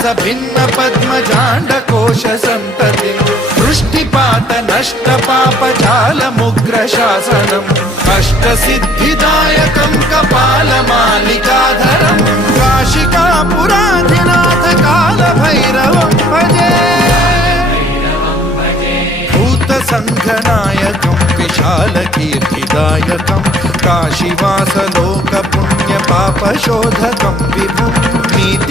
भिन्न पद्मजाण्डकोश सन्ततिं दृष्टिपात नष्ट पापजालमुग्र शासनम् अष्टसिद्धिदायकं कपालमालिकाधरं काशिकापुराधिनाथ कालभैरवं भजे भूतसङ्घनायकं विशालकीर्तिदायकं काशीवासलोकपुण्यपापशोधकं विभुं नीति